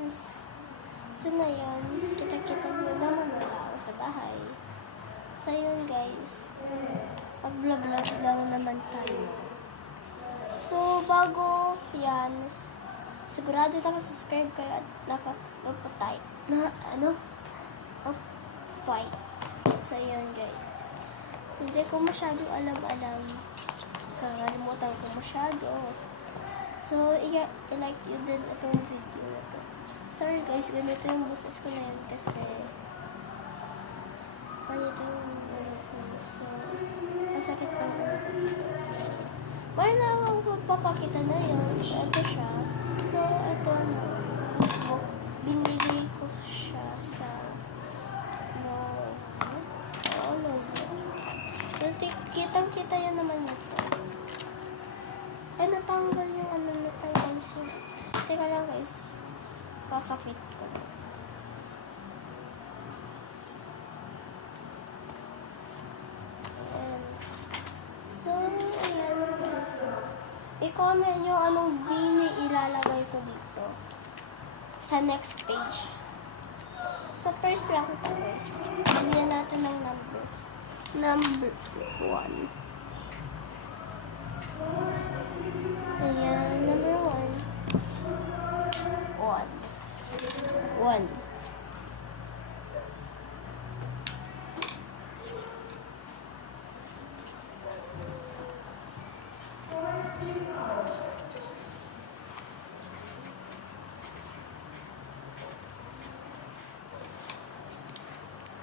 months. So ngayon, kita-kita nyo naman wala ako sa bahay. So yun guys, mag-vlog lang naman tayo. So bago yan, sigurado subscribe kayo at naka-upatay na fight. So yun guys, hindi ko masyado alam. Kakalimutan ko masyado. So, i-like yun din itong video na to. Sorry guys, ganito yung boses ko na yun kasi ganito yung so, ang sakit ng ko dito. Wala ako papakita na yun. So, ito siya. So, ito notebook. Binigay ko siya sa all over. So, kitang-kita yun naman ito. Ay, natanggal yung natanggal siya. Teka lang guys. Kakapit ko. And, so, ayan guys. I-comment nyo anong bini ilalagay ko dito. Sa next page. So, first lang ito guys. Lagyan natin ng number. Number 1. Ayan, number 1.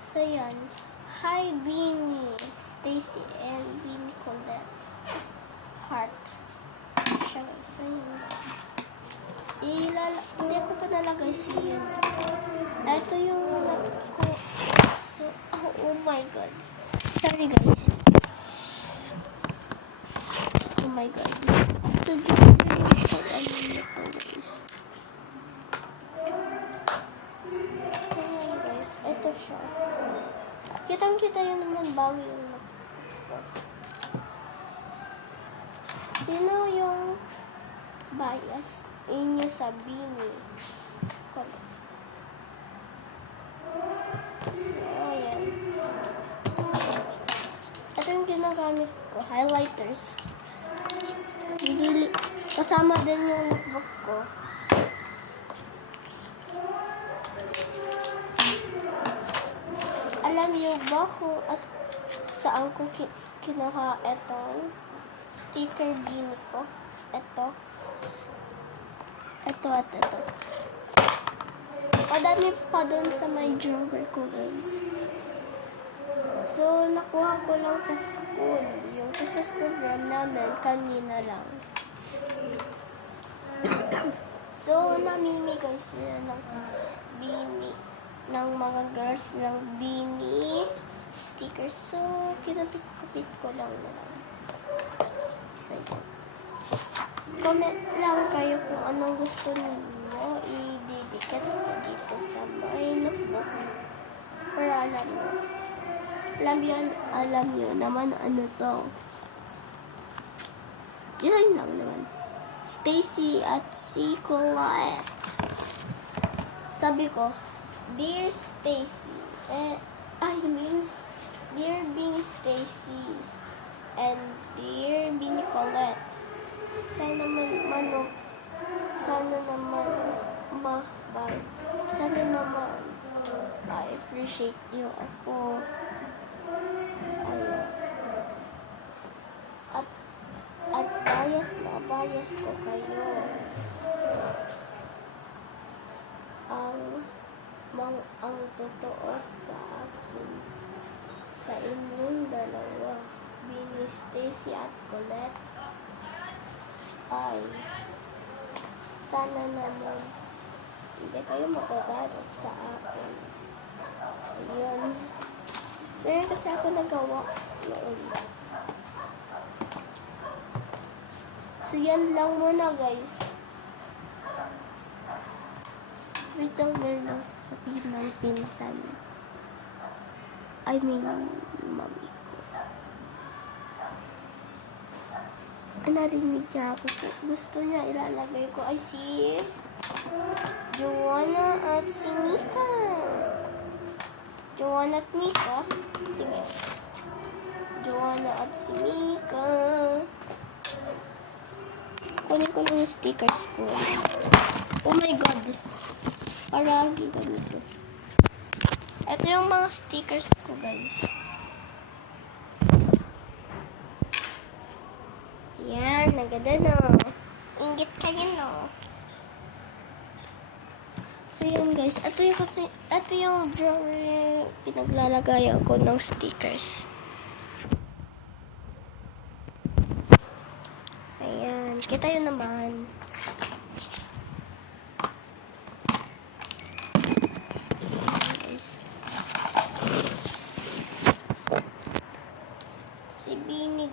So, yan. Hi, Beanie, Stacy, and Beanie Colette. Heart. Siya, so yun. Hindi ko pa nalagay siya. Ito yung ko. So, oh my god. Sorry guys. Oh my god. So, dito yung ito guys. So, yun guys. Ito siya. Kitang-kita yun naman bago yung sino yung bias inyo sa Beanie? So, ayan. Ito yung ginagamit ko. Highlighters. Kasama din yung notebook ko. Alam niyo ba kung saan ko kinuha itong sticker Beanie ko? Ito. Madami pa doon sa my drawer ko guys. So, nakuha ko lang sa school. Yung Christmas program namin kanina lang. So, namimigay sila ng Beanie. Ng mga girls ng Beanie stickers. So, kinapit-kapit ko lang naman. So, yun. Comment lang kayo kung anong gusto ninyo. I-dedicate ko dito sa my notebook. Para alam nyo naman ano to. Design lang naman. Stacy at si Colette. Sabi ko, Dear Stacy, Dear Beanie Stacy, and Dear Beanie Colette, sana naman I-appreciate niyo ako. Ayun. At bias ko kayo. Ang totoo sa akin, sa inyong dalawa, Beanie Stacy at Colette, ay sana naman hindi kayo magagalit sa akin. Ayun. Meron kasi ako nagawa noon. So yan lang muna guys. Wait lang, meron lang sasabihin ng pinsan. I mean, mami ko. Narinig niya ako. So, gusto niya ilalagay ko ay si Joanna at si Mika. Joanna at Mika. Sige. Joanna at si Mika. Kunin ko lang yung stickers ko. Oh my God. Paragi ganito. Ito yung mga stickers ko, guys. Yan, naganda no. Ingit kayo no. So yun guys, ito yung drawer pinaglalagayan ko ng stickers. Ayan, kita yun naman. Si Bini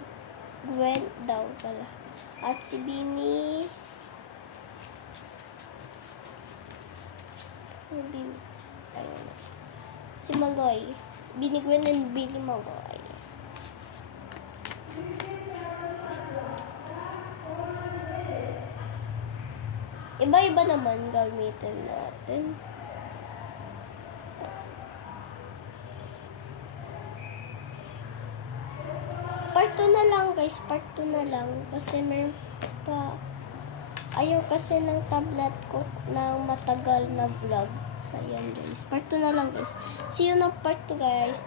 Gwen daw pala. At si Bini ayun. Si Maloy. Bini Gwen and Bini Maloy. Iba-iba naman gamitin natin. Part 2 na lang guys, part 2 na lang kasi may pa ayaw kasi ng tablet ko ng matagal na vlog. So yan guys, part 2 na lang guys. See you na part 2 guys.